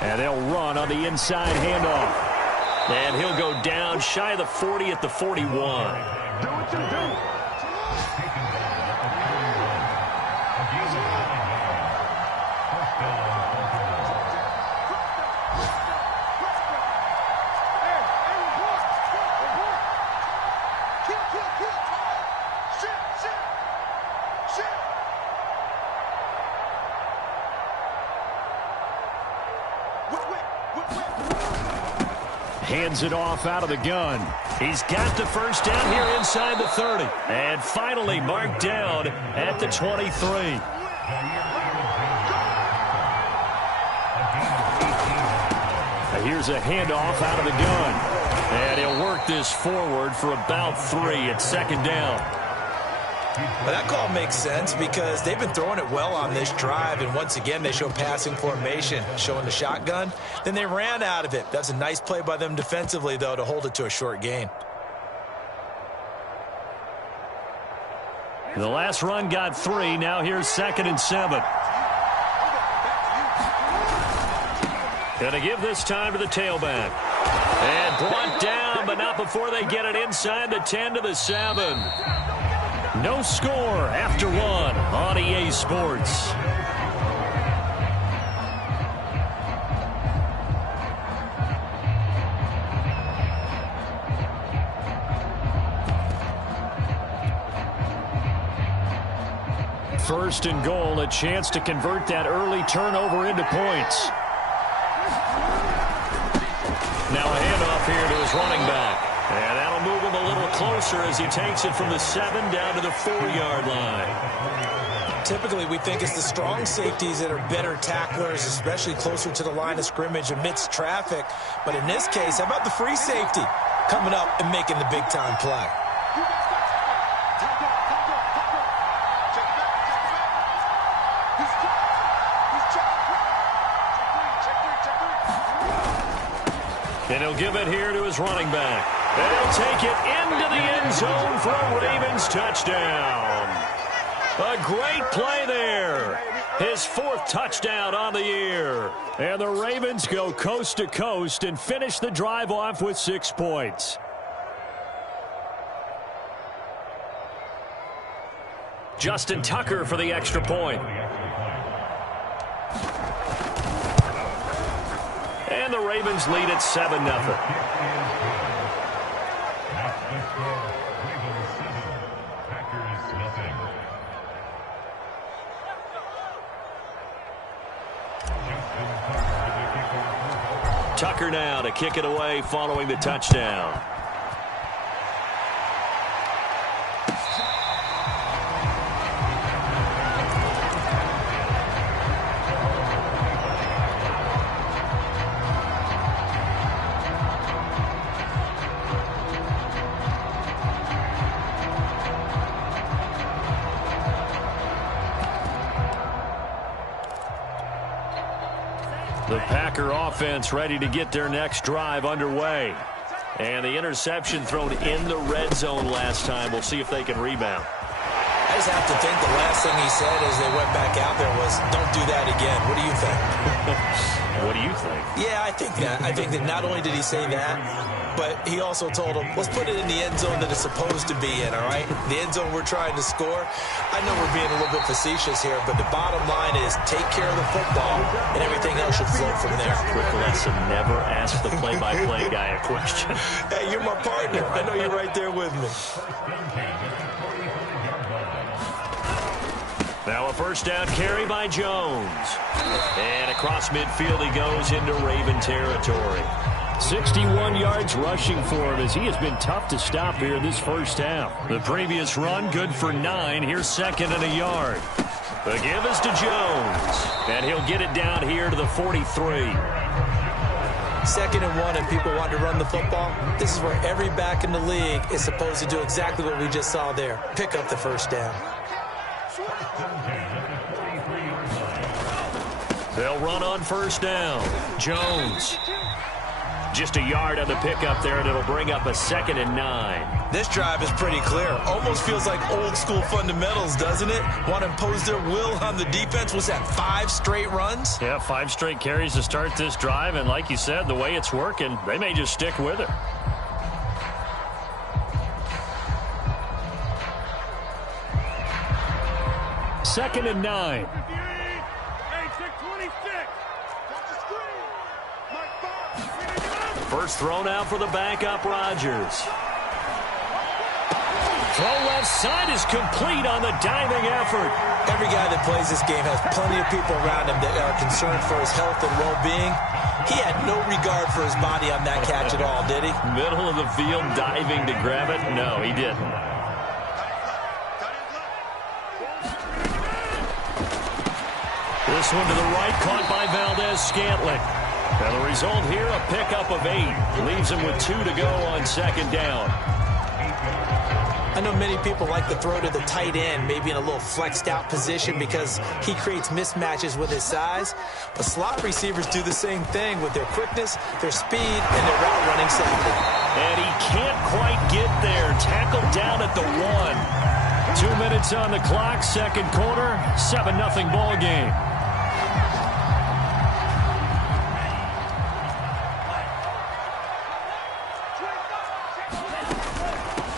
And they'll run on the inside handoff. And he'll go down shy of the 40 at the 41. Do what you do. Hands it off out of the gun. He's got the first down here inside the 30. And finally marked down at the 23. Here's a handoff out of the gun. And he'll work this forward for about 3 at second down. Well, that call makes sense because they've been throwing it well on this drive, and once again they show passing formation, showing the shotgun. Then they ran out of it. That's a nice play by them defensively, though, to hold it to a short gain. The last run got 3. Now here's 2nd and 7. Going to give this time to the tailback. And brought down, but not before they get it inside the 10 to the 7. No score after 1 on EA Sports. First and goal, a chance to convert that early turnover into points. Now a handoff here to his running back. And that'll move him a little closer as he takes it from the 7 down to the 4-yard line. Typically, we think it's the strong safeties that are better tacklers, especially closer to the line of scrimmage amidst traffic. But in this case, how about the free safety coming up and making the big-time play? And he'll give it here to his running back. And he'll take it into the end zone for a Ravens touchdown. A great play there. His 4th touchdown on the year. And the Ravens go coast to coast and finish the drive off with 6 points. Justin Tucker for the extra point. And the Ravens lead at 7-0. Tucker now to kick it away following the touchdown. The Packer offense ready to get their next drive underway. And the interception thrown in the red zone last time. We'll see if they can rebound. I just have to think the last thing he said as they went back out there was, don't do that again. What do you think? What do you think? Yeah, I think that. I think that not only did he say that, but he also told them, let's put it in the end zone that it's supposed to be in, all right? The end zone we're trying to score. I know we're being a little bit facetious here, but the bottom line is take care of the football, and everything else should flow from there. Quick lesson, never ask the play-by-play guy a question. Hey, you're my partner. I know you're right there with me. Now a first down carry by Jones. And across midfield he goes into Raven territory. 61 yards rushing for him as he has been tough to stop here this first half. The previous run good for 9. Here's 2nd and a yard. The give is to Jones. And he'll get it down here to the 43. 2nd and 1 and people want to run the football. This is where every back in the league is supposed to do exactly what we just saw there. Pick up the first down. They'll run on first down. Jones. Just a yard on the pickup there, and it'll bring up a 2nd and 9. This drive is pretty clear. Almost feels like old school fundamentals, doesn't it? Want to impose their will on the defense. Was that 5 straight runs? Yeah, 5 straight carries to start this drive. And like you said, the way it's working, they may just stick with it. Second and 9. First thrown out for the backup, Rodgers. Throw left side is complete on the diving effort. Every guy that plays this game has plenty of people around him that are concerned for his health and well-being. He had no regard for his body on that catch at all, did he? Middle of the field diving to grab it? No, he didn't. This one to the right, caught by Valdez-Scantling. And the result here, a pickup of 8. Leaves him with 2 to go on second down. I know many people like to throw to the tight end, maybe in a little flexed out position because he creates mismatches with his size. But slot receivers do the same thing with their quickness, their speed, and their route running savvy. And he can't quite get there. Tackled down at the 1. 2 minutes on the clock, second quarter, 7-0 ball game.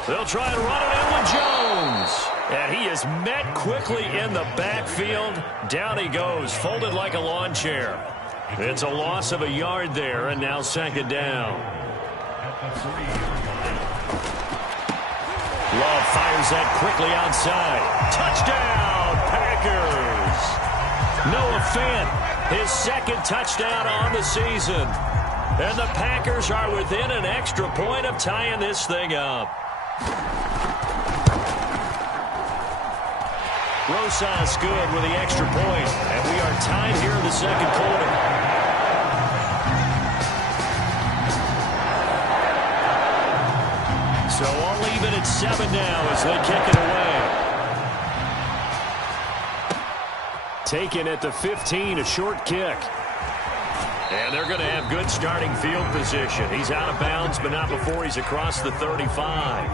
They'll try and run it in with Jones. And he is met quickly in the backfield. Down he goes, folded like a lawn chair. It's a loss of a yard there, and now second down. Love fires that quickly outside. Touchdown, Packers. Noah Fant, his second touchdown on the season. And the Packers are within an extra point of tying this thing up. Rosas good with the extra point, and we are tied here in the second quarter. So all even at 7 now as they kick it away. Taken at the 15, a short kick. And they're going to have good starting field position. He's out of bounds, but not before he's across the 35.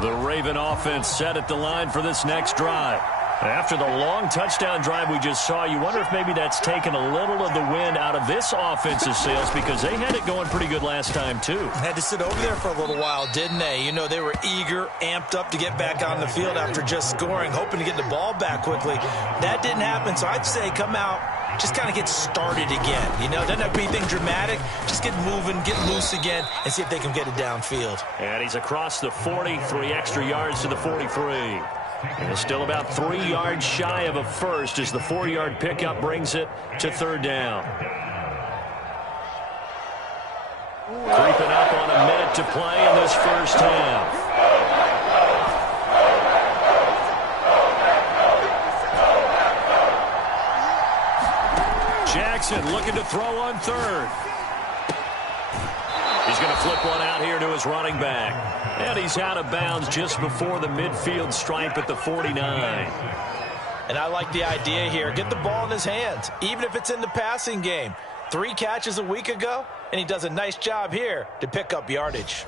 The Raven offense set at the line for this next drive. After the long touchdown drive we just saw, you wonder if maybe that's taken a little of the wind out of this offensive sails because they had it going pretty good last time, too. Had to sit over there for a little while, didn't they? You know, they were eager, amped up to get back on the field after just scoring, hoping to get the ball back quickly. That didn't happen, so I'd say come out, just kind of get started again. You know, doesn't have to be anything dramatic. Just get moving, get loose again, and see if they can get it downfield. And he's across the 40, 3 extra yards to the 43. And still about 3 yards shy of a first as the 4-yard pickup brings it to third down. Creeping up on a minute to play in this first half. Jackson looking to throw on third. He's going to flip one out here to his running back. And he's out of bounds just before the midfield stripe at the 49. And I like the idea here. Get the ball in his hands, even if it's in the passing game. 3 catches a week ago, and he does a nice job here to pick up yardage.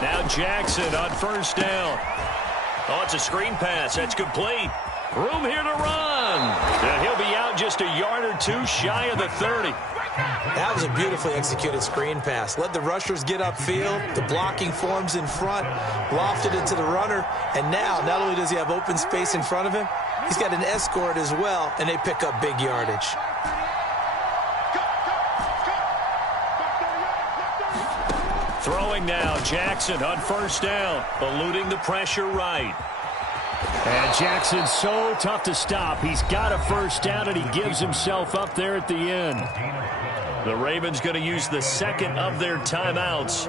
Now Jackson on first down. Oh, it's a screen pass. That's complete. Room here to run. And he'll be out just a yard or 2 shy of the 30. That was a beautifully executed screen pass. Let the rushers get upfield. The blocking forms in front. Lofted it to the runner. And now, not only does he have open space in front of him, he's got an escort as well, and they pick up big yardage. Throwing now, Jackson on first down, eluding the pressure right. And Jackson's so tough to stop. He's got a first down, and he gives himself up there at the end. The Ravens going to use the second of their timeouts,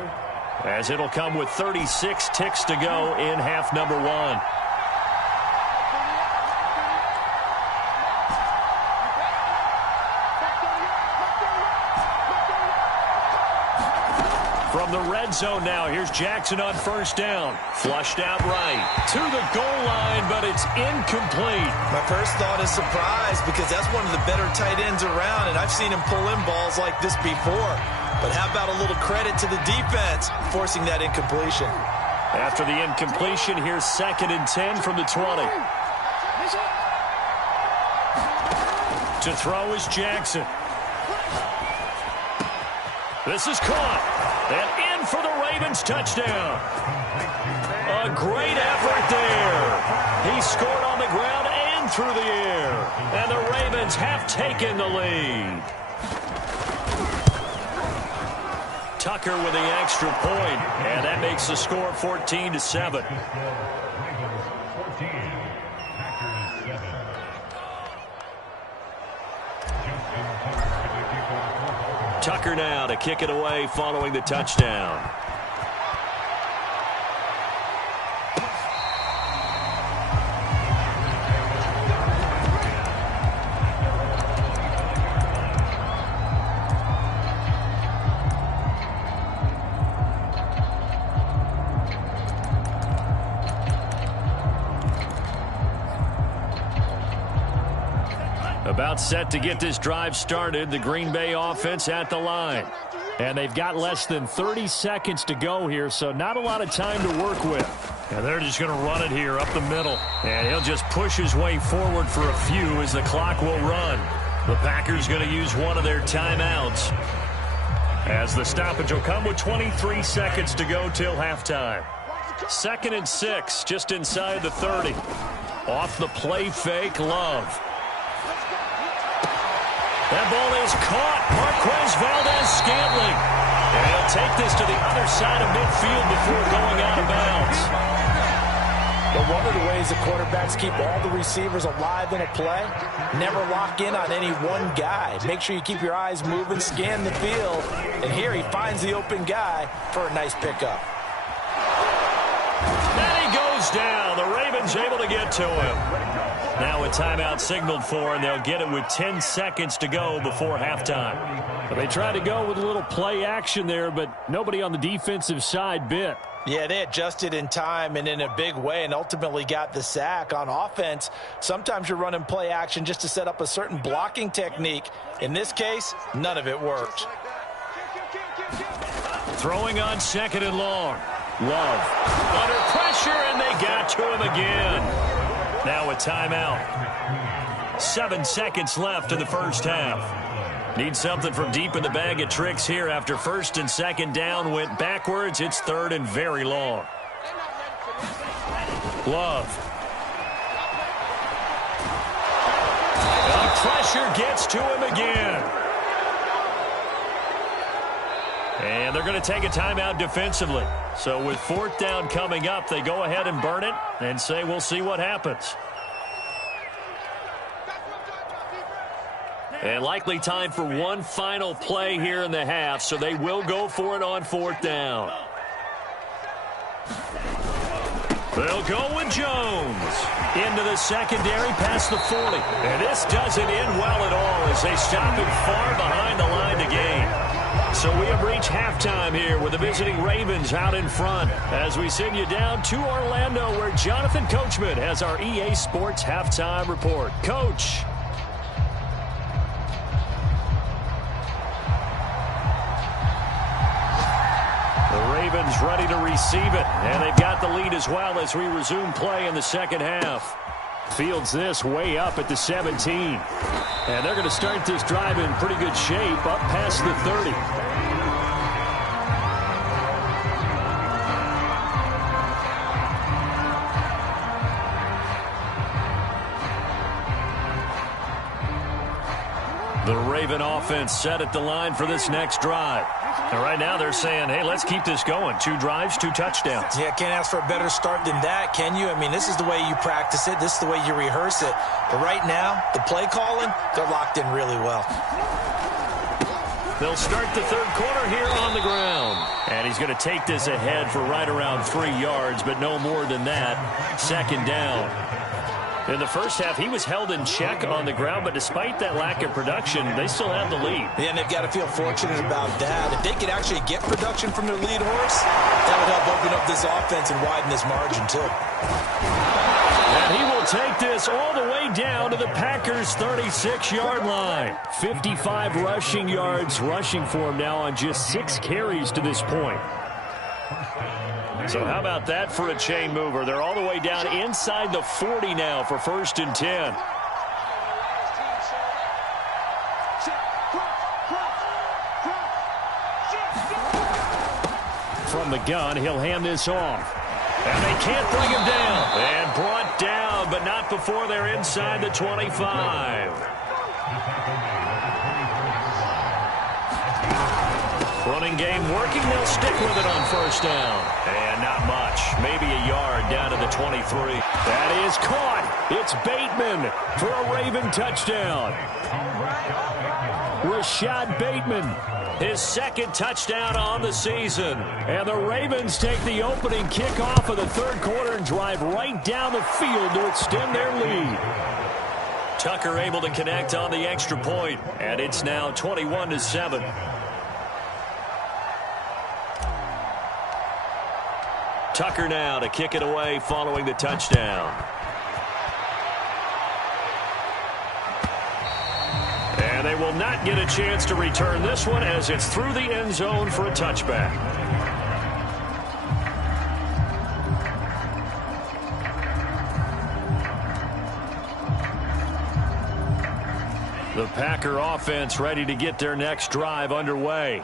as it'll come with 36 ticks to go in half number 1. From the red zone now, here's Jackson on first down. Flushed out right to the goal line, but it's incomplete. My first thought is surprise because that's one of the better tight ends around, and I've seen him pull in balls like this before. But how about a little credit to the defense forcing that incompletion? After the incompletion, here's 2nd and 10 from the 20. To throw is Jackson. This is caught. And in for the Ravens touchdown. A great effort there. He scored on the ground and through the air. And the Ravens have taken the lead. Tucker with the extra point, and that makes the score 14-7. Tucker now to kick it away following the touchdown. About set to get this drive started. The Green Bay offense at the line. And they've got less than 30 seconds to go here, so not a lot of time to work with. And they're just going to run it here up the middle. And he'll just push his way forward for a few as the clock will run. The Packers going to use one of their timeouts, as the stoppage will come with 23 seconds to go till halftime. 2nd and 6, just inside the 30. Off the play fake, Love. That ball is caught. Marquez Valdes-Scantling. And he'll take this to the other side of midfield before going out of bounds. But one of the ways the quarterbacks keep all the receivers alive in a play, never lock in on any one guy. Make sure you keep your eyes moving, scan the field. And here he finds the open guy for a nice pickup. And he goes down. The Ravens able to get to him. Now a timeout signaled for, and they'll get it with 10 seconds to go before halftime. But they tried to go with a little play action there, but nobody on the defensive side bit. Yeah, they adjusted in time and in a big way and ultimately got the sack. On offense, sometimes you're running play action just to set up a certain blocking technique. In this case, none of it worked. Throwing on 2nd and long. Love. Under pressure, and they got to him again. Now a timeout. 7 seconds left in the first half. Need something from deep in the bag of tricks here after 1st and 2nd down went backwards. It's 3rd and very long. Love. The pressure gets to him again. And they're going to take a timeout defensively. So with 4th down coming up, they go ahead and burn it and say we'll see what happens. And likely time for one final play here in the half, so they will go for it on 4th down. They'll go with Jones. Into the secondary past the 40. And this doesn't end well at all as they stop him far behind the line to gain. So we have reached halftime here with the visiting Ravens out in front as we send you down to Orlando where Jonathan Coachman has our EA Sports Halftime Report. Coach. The Ravens ready to receive it, and they've got the lead as well as we resume play in the second half. Fields this way up at the 17. And they're going to start this drive in pretty good shape up past the 30. The Raven offense set at the line for this next drive. And right now they're saying, hey, let's keep this going. 2 drives, 2 touchdowns. Yeah, can't ask for a better start than that, can you? I mean, this is the way you practice it. This is the way you rehearse it. But right now, the play calling, they're locked in really well. They'll start the 3rd quarter here on the ground. And he's going to take this ahead for right around 3 yards, but no more than that. 2nd down. In the first half, he was held in check on the ground, but despite that lack of production, they still have the lead. Yeah, and they've got to feel fortunate about that. If they could actually get production from their lead horse, that would help open up this offense and widen this margin, too. And he will take this all the way down to the Packers' 36-yard line. 55 rushing yards rushing for him now on just 6 carries to this point. So how about that for a chain mover? They're all the way down inside the 40 now for 1st and 10. From the gun, he'll hand this off. And they can't bring him down. And brought down, but not before they're inside the 25. Running game working. They'll stick with it on 1st down. And not much. Maybe a yard down to the 23. That is caught. It's Bateman for a Raven touchdown. Rashad Bateman, his 2nd touchdown on the season. And the Ravens take the opening kickoff of the 3rd quarter and drive right down the field to extend their lead. Tucker able to connect on the extra point, and it's now 21-7. Tucker now to kick it away following the touchdown. And they will not get a chance to return this one as it's through the end zone for a touchback. The Packer offense ready to get their next drive underway.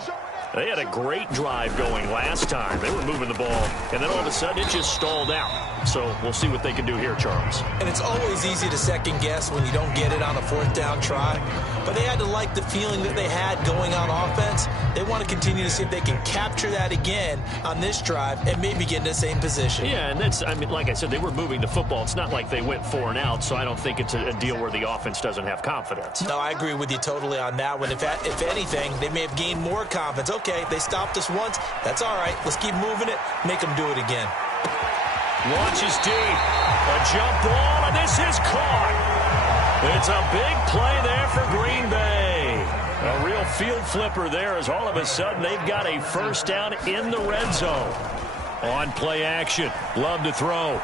They had a great drive going last time. They were moving the ball, and then all of a sudden it just stalled out. So we'll see what they can do here, Charles. And it's always easy to second guess when you don't get it on a 4th down try. But they had to like the feeling that they had going on offense. They want to continue to see if they can capture that again on this drive and maybe get in the same position. Yeah, and that's, I mean, like I said, they were moving the football. It's not like they went 4 and out, so I don't think it's a deal where the offense doesn't have confidence. No, I agree with you totally on that one. If anything, they may have gained more confidence. Okay, they stopped us once. That's all right. Let's keep moving it. Make them do it again. Launches deep. A jump ball, and this is caught. It's a big play there for Green Bay. A real field flipper there as all of a sudden they've got a 1st down in the red zone. On play action. Love to throw.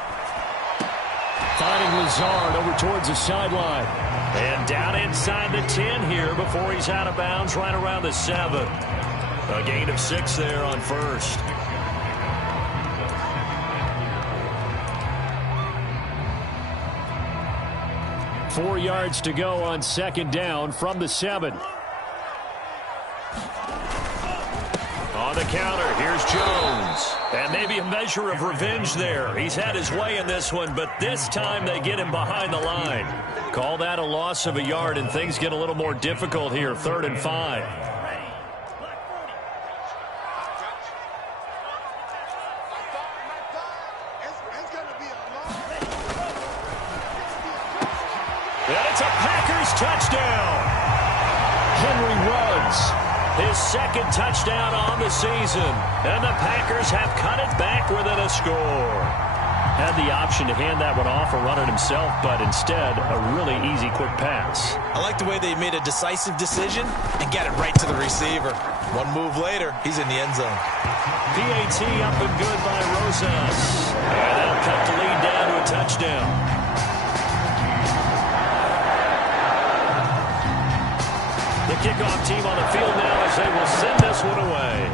Finding Lazard over towards the sideline. And down inside the 10 here before he's out of bounds right around the 7. A gain of 6 there on 1st. Four yards to go on 2nd down from the 7. On the counter, here's Jones. And maybe a measure of revenge there. He's had his way in this one, but this time they get him behind the line. Call that a loss of a yard, and things get a little more difficult here, 3rd and 5. And it's a Packers touchdown. Henry Ruggs, his 2nd touchdown on the season. And the Packers have cut it back within a score. Had the option to hand that one off or run it himself, but instead, a really easy, quick pass. I like the way they made a decisive decision and got it right to the receiver. One move later, he's in the end zone. PAT up and good by Rosas. And that'll cut the lead down to a touchdown. The kickoff team on the field now as they will send this one away.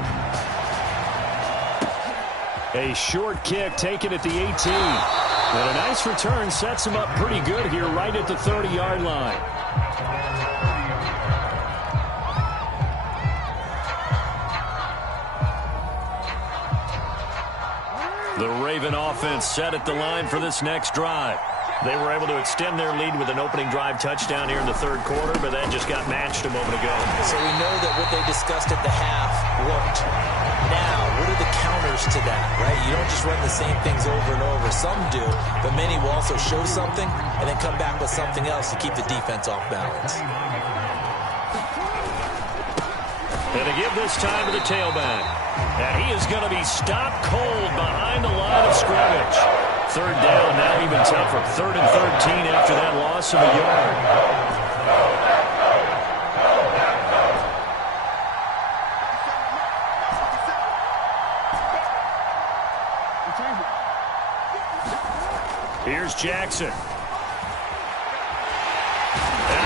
A short kick taken at the 18. And a nice return sets him up pretty good here right at the 30-yard line. The Raven offense set at the line for this next drive. They were able to extend their lead with an opening drive touchdown here in the 3rd quarter, but that just got matched a moment ago. So we know that what they discussed at the half worked. Now, what are the counters to that, right? You don't just run the same things over and over. Some do, but many will also show something and then come back with something else to keep the defense off balance. And to give this time to the tailback. And he is going to be stopped cold behind the line of scrimmage. Third down, now even tougher. 3rd and 13 after that loss of a yard. Here's Jackson. And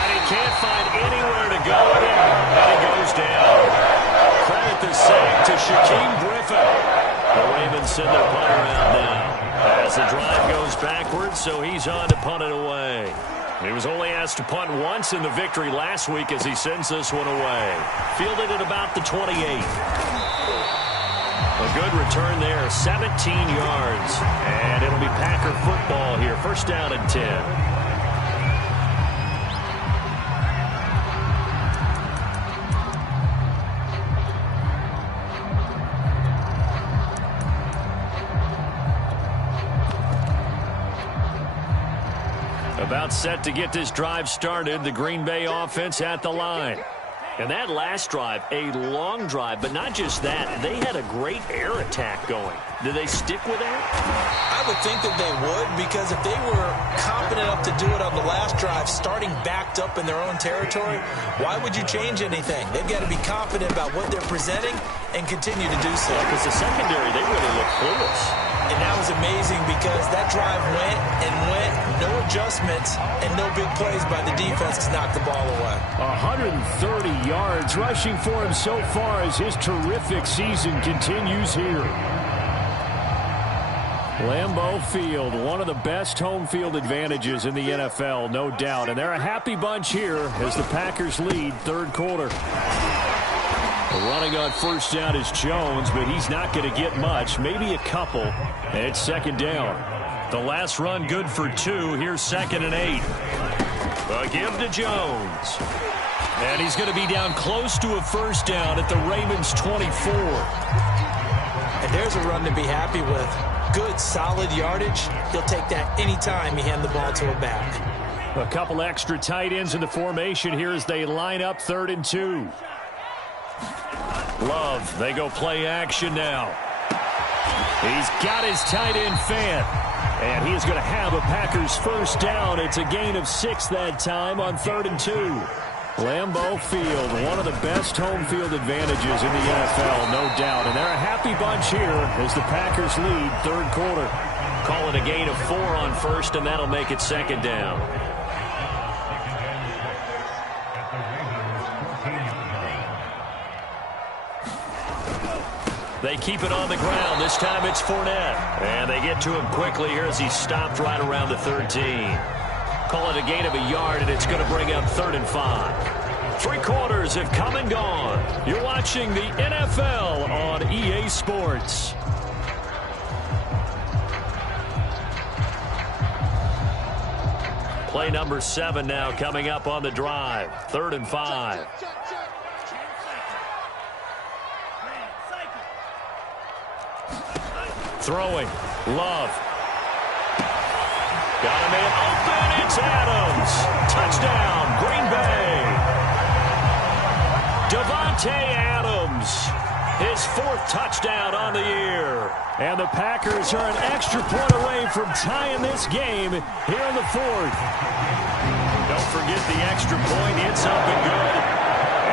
he can't find anywhere to go with it. And he goes down. Credit the sack to Shaquem Griffin. The Ravens send their punter out now. As the drive goes backwards, so he's on to punt it away. He was only asked to punt once in the victory last week as he sends this one away. Fielded at about the 28. A good return there, 17 yards. And it'll be Packer football here. First down and 10. About set to get this drive started. The Green Bay offense at the line. And that last drive, a long drive, but not just that. They had a great air attack going. Did they stick with that? I would think that they would, because if they were confident enough to do it on the last drive, starting backed up in their own territory, why would you change anything? They've got to be confident about what they're presenting and continue to do so. Because the secondary, they really look clueless. And that was amazing because that drive went and went, no adjustments, and no big plays by the defense to knock the ball away. 130 yards rushing for him so far as his terrific season continues here. Lambeau Field, one of the best home field advantages in the NFL, no doubt. And they're a happy bunch here as the Packers lead third quarter. Running on first down is Jones, but he's not going to get much, maybe a couple. And it's second down. The last run good for 2. Here's 2nd and 8. A give to Jones. And he's going to be down close to a first down at the Ravens 24. And there's a run to be happy with. Good, solid yardage. He'll take that anytime you hand the ball to a back. A couple extra tight ends in the formation here as they line up 3rd and 2. Love, they go play action now. He's got his tight end fan. And he is going to have a Packers first down. It's a gain of 6 that time on 3rd and 2. Lambeau Field, one of the best home field advantages in the NFL, no doubt. And they're a happy bunch here as the Packers lead third quarter. Call it a gain of 4 on first, and that'll make it second down. They keep it on the ground. This time it's Fournette. And they get to him quickly here as he's stopped right around the 13. Call it a gain of a yard, and it's going to bring up 3rd and 5. 3 quarters have come and gone. You're watching the NFL on EA Sports. Play number 7 now coming up on the drive. 3rd and 5. Throwing. Love. Got a man open. It's Adams. Touchdown, Green Bay. Davante Adams. His 4th touchdown on the year. And the Packers are an extra point away from tying this game here in the 4th. Don't forget the extra point. It's up and good.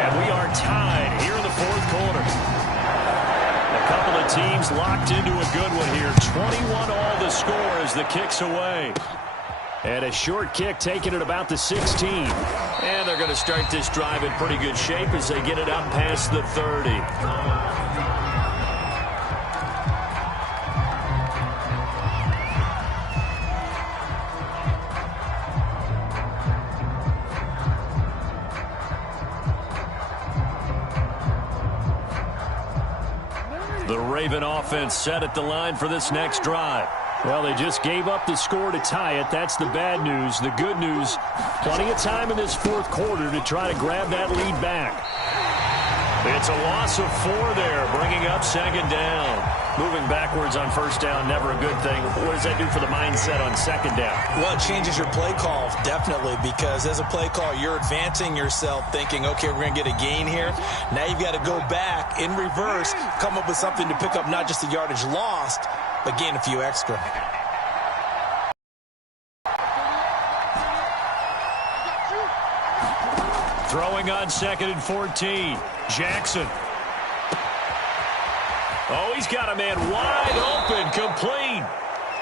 And we are tied here in the 4th quarter. A couple of teams locked into a good one here. 21 all the score as the kick's away. And a short kick taken at about the 16. And they're going to start this drive in pretty good shape as they get it up past the 30. The Raven offense set at the line for this next drive. Well, they just gave up the score to tie it. That's the bad news. The good news, plenty of time in this 4th quarter to try to grab that lead back. It's a loss of 4 there, bringing up 2nd down. Moving backwards on first down, never a good thing. What does that do for the mindset on 2nd down? Well, it changes your play call, definitely, because as a play call, you're advancing yourself thinking, okay, we're going to get a gain here. Now you've got to go back in reverse, come up with something to pick up not just the yardage lost, but gain a few extra. Throwing on 2nd and 14. Jackson. Oh, he's got a man wide open, complete.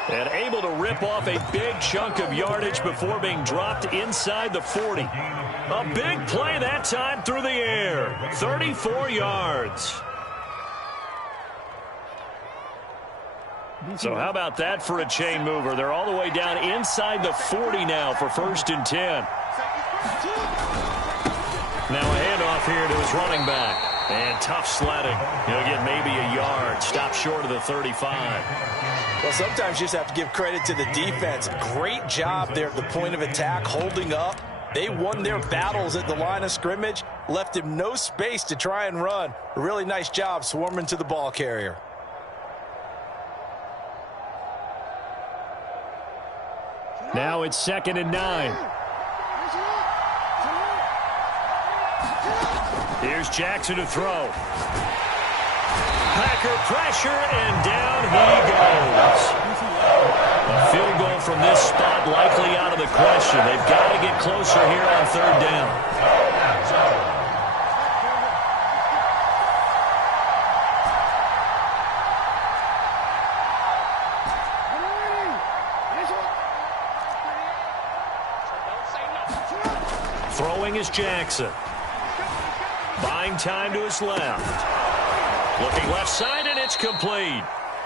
And able to rip off a big chunk of yardage before being dropped inside the 40. A big play that time through the air. 34 yards. So how about that for a chain mover? They're all the way down inside the 40 now for 1st and 10. Now a handoff here to his running back. And tough sledding. He'll get maybe a yard. Stop short of the 35. Well, sometimes you just have to give credit to the defense. Great job there at the point of attack, holding up. They won their battles at the line of scrimmage, left him no space to try and run. A really nice job swarming to the ball carrier. Now it's 2nd and 9. Here's Jackson to throw. Packer pressure, and down he goes. A field goal from this spot likely out of the question. They've got to get closer here on 3rd down. Throwing is Jackson. Buying time to his left. Looking left side, and it's complete.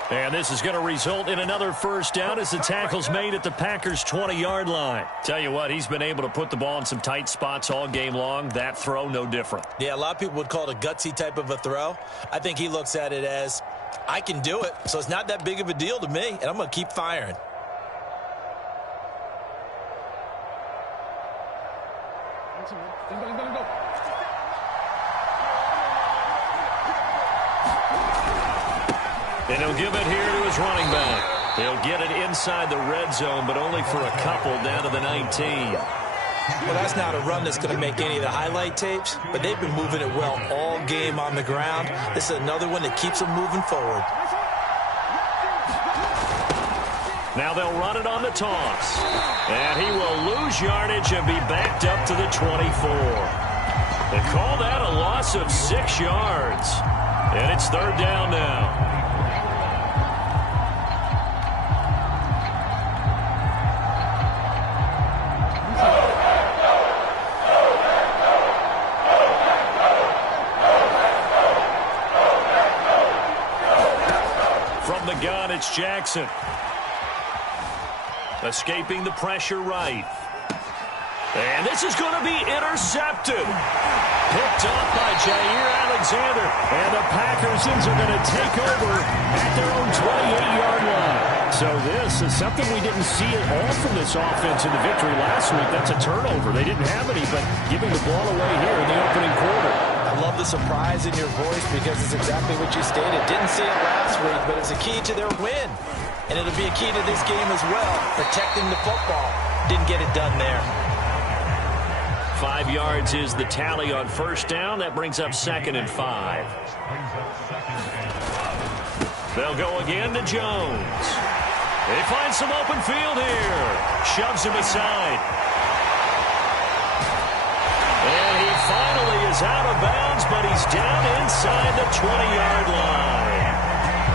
And this is going to result in another 1st down as the tackle's made at the Packers' 20-yard line. Tell you what, he's been able to put the ball in some tight spots all game long. That throw, no different. Yeah, a lot of people would call it a gutsy type of a throw. I think he looks at it as, I can do it, so it's not that big of a deal to me, and I'm going to keep firing. And he'll give it here to his running back. He'll get it inside the red zone, but only for a couple down to the 19. Well, that's not a run that's going to make any of the highlight tapes, but they've been moving it well all game on the ground. This is another one that keeps them moving forward. Now they'll run it on the toss. And he will lose yardage and be backed up to the 24. They call that a loss of 6 yards. And it's 3rd down now. From the gun, it's Jackson. Escaping the pressure right. And this is going to be intercepted. Picked off by Jair Alexander. And the Packers are going to take over at their own 28-yard line. So this is something we didn't see at all from this offense in the victory last week. That's a turnover. They didn't have any, but giving the ball away here in the opening quarter. I love the surprise in your voice because it's exactly what you stated. Didn't see it last week, but it's a key to their win. And it'll be a key to this game as well, protecting the football. Didn't get it done there. 5 yards is the tally on 1st down. That brings up 2nd and 5. They'll go again to Jones. They find some open field here. Shoves him aside. And he finally is out of bounds, but he's down inside the 20-yard line.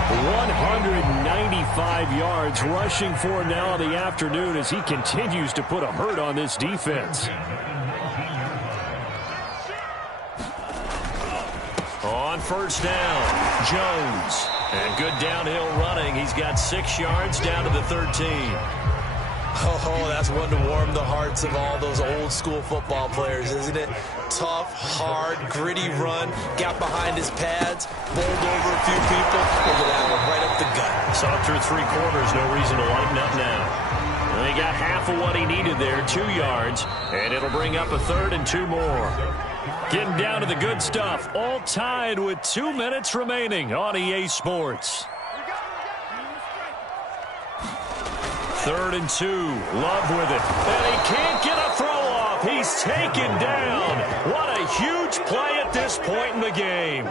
195 yards rushing for now in the afternoon as he continues to put a hurt on this defense. On 1st down, Jones. And good downhill running. He's got 6 yards down to the 13. Oh, that's one to warm the hearts of all those old school football players, isn't it? Tough, hard, gritty run. Got behind his pads, bowled over a few people. Look at that one, right up the gut. Saw it through 3 quarters. No reason to lighten up now. And he got half of what he needed there, 2 yards. And it'll bring up a 3rd and 2 more. Getting down to the good stuff. All tied with 2 minutes remaining on EA Sports. 3rd and 2. Love with it. And he can't get a throw off. He's taken down. What a huge play at this point in the game.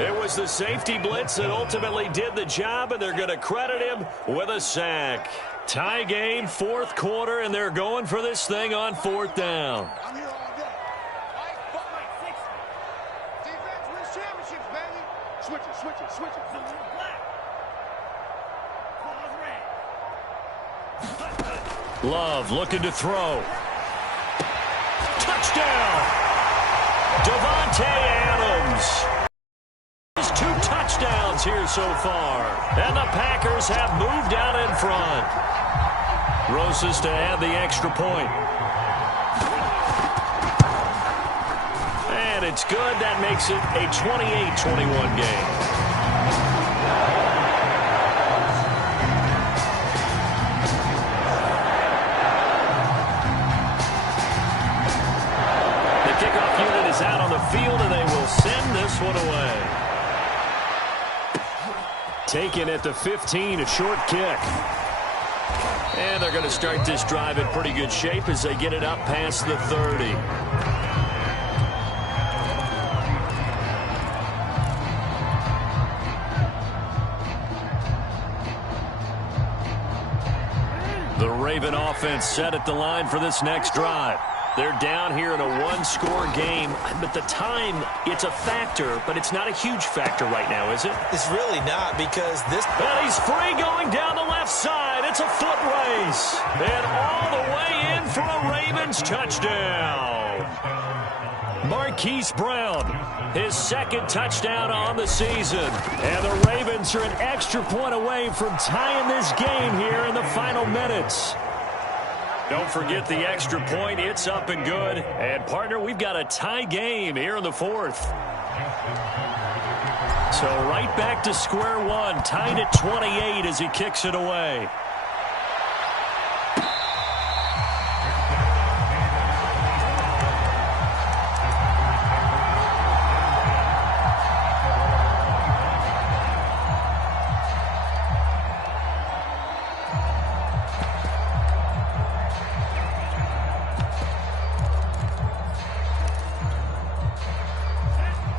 It was the safety blitz that ultimately did the job, and they're going to credit him with a sack. Tie game, 4th quarter, and they're going for this thing on 4th down. Love looking to throw. Touchdown! Davante Adams. His 2 touchdowns here so far. And the Packers have moved out in front. Rosas to add the extra point. And it's good. That makes it a 28-21 game. Out on the field, and they will send this one away. Taken at the 15, a short kick. And they're going to start this drive in pretty good shape as they get it up past the 30. The Raven offense set at the line for this next drive. They're down here in a 1-score game, but the time, it's a factor, but it's not a huge factor right now, is it? It's really not, because this... And he's free going down the left side. It's a foot race. And all the way in for a Ravens touchdown. Marquise Brown, his 2nd touchdown on the season. And the Ravens are an extra point away from tying this game here in the final minutes. Don't forget the extra point. It's up and good. And, partner, we've got a tie game here in the 4th. So right back to square one, tied at 28 as he kicks it away.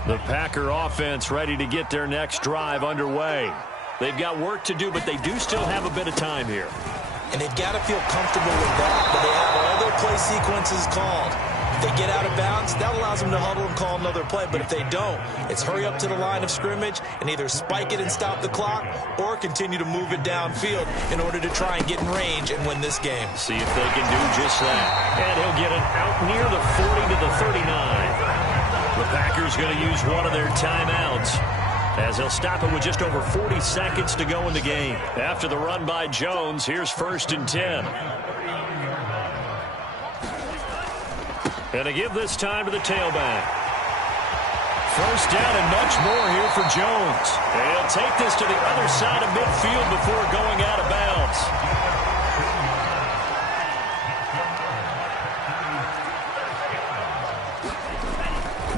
The Packer offense ready to get their next drive underway. They've got work to do, but they do still have a bit of time here. And they've got to feel comfortable with that, but they have all their play sequences called. If they get out of bounds, that allows them to huddle and call another play. But if they don't, it's hurry up to the line of scrimmage and either spike it and stop the clock or continue to move it downfield in order to try and get in range and win this game. See if they can do just that. And he'll get it out near the 40 to the 39. The Packers going to use one of their timeouts as they'll stop it with just over 40 seconds to go in the game. After the run by Jones, here's 1st and 10. And to give this time to the tailback. 1st down and much more here for Jones. And he'll take this to the other side of midfield before going out of bounds.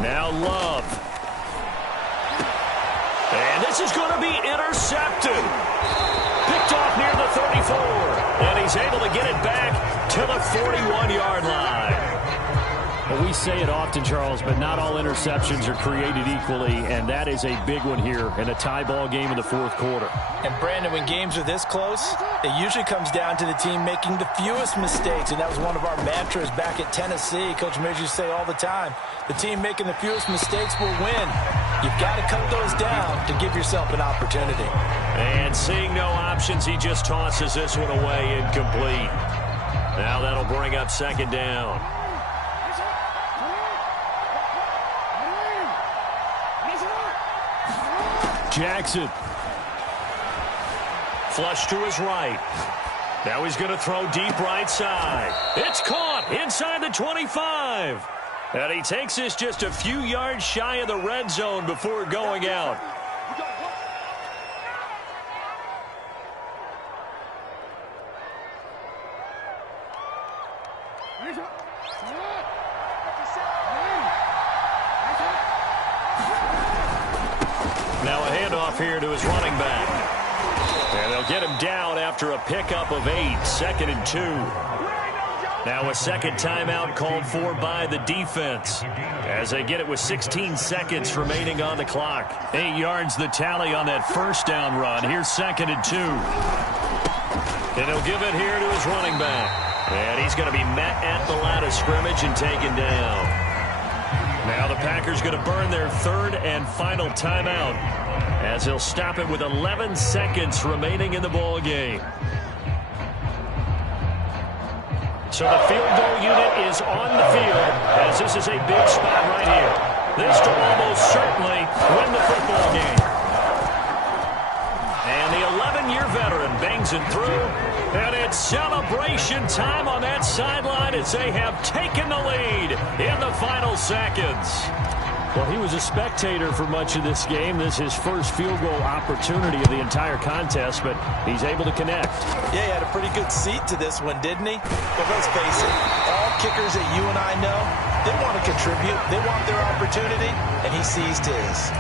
Now Love. And this is going to be intercepted. Picked off near the 34. And he's able to get it back to the 41-yard line. Well, we say it often, Charles, but not all interceptions are created equally, and that is a big one here in a tie ball game in the 4th quarter. And, Brandon, when games are this close, it usually comes down to the team making the fewest mistakes, and that was one of our mantras back at Tennessee. Coach Mears used to say all the time, the team making the fewest mistakes will win. You've got to cut those down to give yourself an opportunity. And seeing no options, he just tosses this one away incomplete. Now that'll bring up 2nd down. Jackson. Flush to his right. Now he's going to throw deep right side. It's caught inside the 25. And he takes this just a few yards shy of the red zone before going out. Now a handoff here to his running back. And they'll get him down after a pickup of 8, 2nd and 2. Now a 2nd timeout called for by the defense as they get it with 16 seconds remaining on the clock. 8 yards the tally on that 1st down run. Here's 2nd and 2. And he'll give it here to his running back. And he's going to be met at the line of scrimmage and taken down. Now the Packers going to burn their third and final timeout as he'll stop it with 11 seconds remaining in the ball game. So the field goal unit is on the field as this is a big spot right here. This to almost certainly win the football game. And the 11-year veteran bangs it through. And it's celebration time on that sideline as they have taken the lead in the final seconds. Well, he was a spectator for much of this game. This is his first field goal opportunity of the entire contest, but he's able to connect. Yeah, he had a pretty good seat to this one, didn't he? But let's face it, all kickers that you and I know, they want to contribute. They want their opportunity, and he seized his.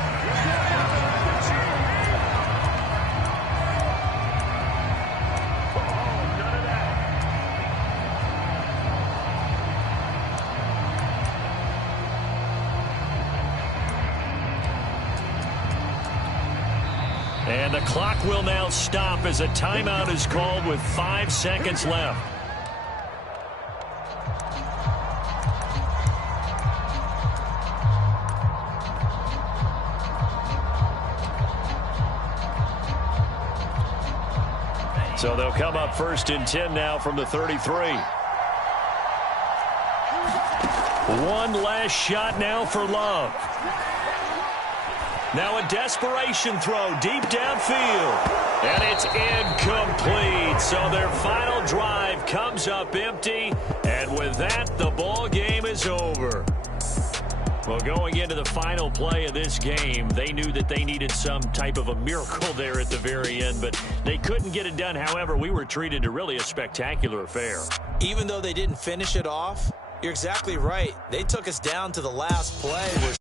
And the clock will now stop as a timeout is called with 5 seconds left. So they'll come up 1st and 10 now from the 33. One last shot now for Love. Now a desperation throw deep downfield. And it's incomplete. So their final drive comes up empty. And with that, the ball game is over. Well, going into the final play of this game, they knew that they needed some type of a miracle there at the very end, but they couldn't get it done. However, we were treated to really a spectacular affair. Even though they didn't finish it off, you're exactly right. They took us down to the last play.